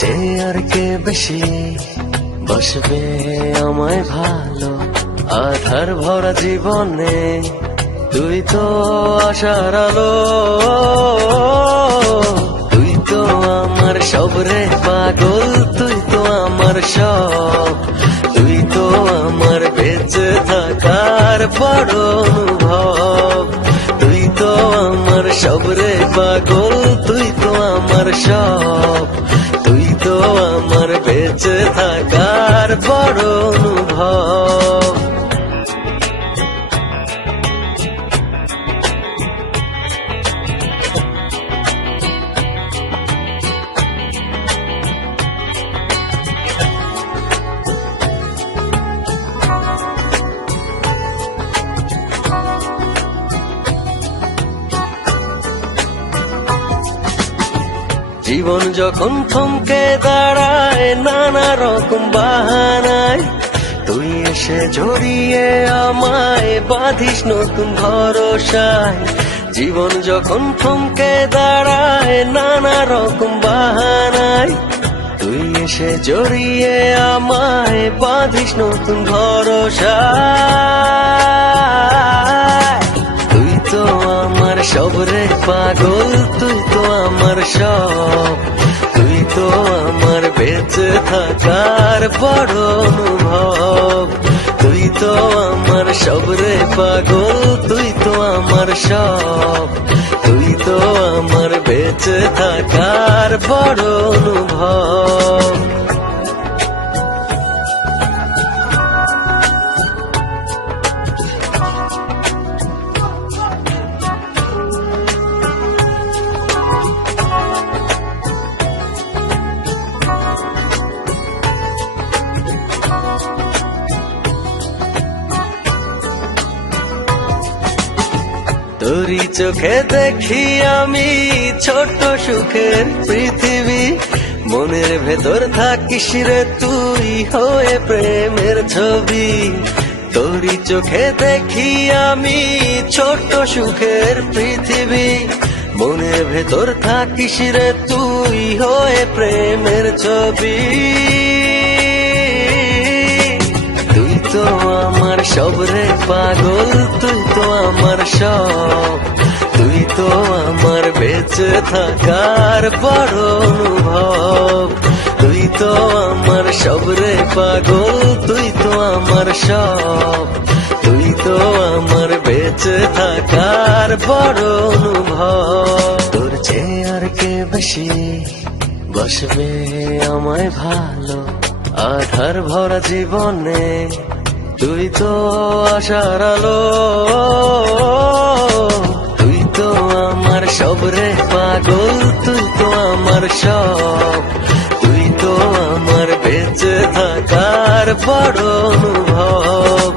চেয়ে আর কে বেশি বসবে আমায় ভালো আধার ভরা জীবনে তুই তো আশার আলো তুই তো আমার সব রে পাগল তুই তো আমার সব তুই তো আমার বেঁচে থাকার বড় অনুভব তুই তো আমার সব রে পাগল তুই তো আমার সব তুই তো আমার বেঁচে থাকার বড় অনুভব জীবন যখন থমকে দাঁড়ায় নানা রকম বাহানায় তুই এসে জড়িয়ে আমায় বাঁধিস নতুন ভরসায় জীবন যখন থমকে দাঁড়ায় নানা রকম বাহানায় তুই এসে জড়িয়ে আমায় বাঁধিস নতুন ভরসায় তুই তো আমার সব রে পাগল তুই তো আমার সব তুই তো আমার বেঁচে থাকার বড় অনুভব তুই তো আমার সব রে পাগল তুই তো আমার সব তুই তো আমার বেঁচে থাকার বড় অনুভব তোরই চোখে দেখি আমি ছোট সুখের পৃথিবী মনের ভেতর থাকিস রে তুই হয়ে প্রেমের ছবি তোরই চোখে দেখি আমি ছোট সুখের পৃথিবী মনের ভেতর থাকিস রে তুই হয়ে প্রেমের ছবি তুই তো আমার সব রে পাগল তুই তো আমার সব তুই তো আমার বেঁচে থাকার বড় অনুভব তুই তো আমার সব রে পাগল তুই তো আমার সব তুই তো আমার বেঁচে থাকার বড় অনুভব তোর চেয়ে আর কে বেশি বসবে আমায় ভালো আধার ভরা জীবনে তুই তো আশার আলো তুই তো আমার সব রে পাগল তুই তো আমার সব তুই তো আমার বেঁচে থাকার বড় অনুভব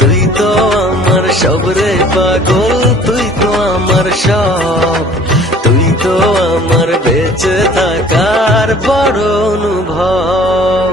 তুই তো আমার সব রে পাগল তুই তো আমার সব তুই তো আমার বেঁচে থাকার বড় অনুভব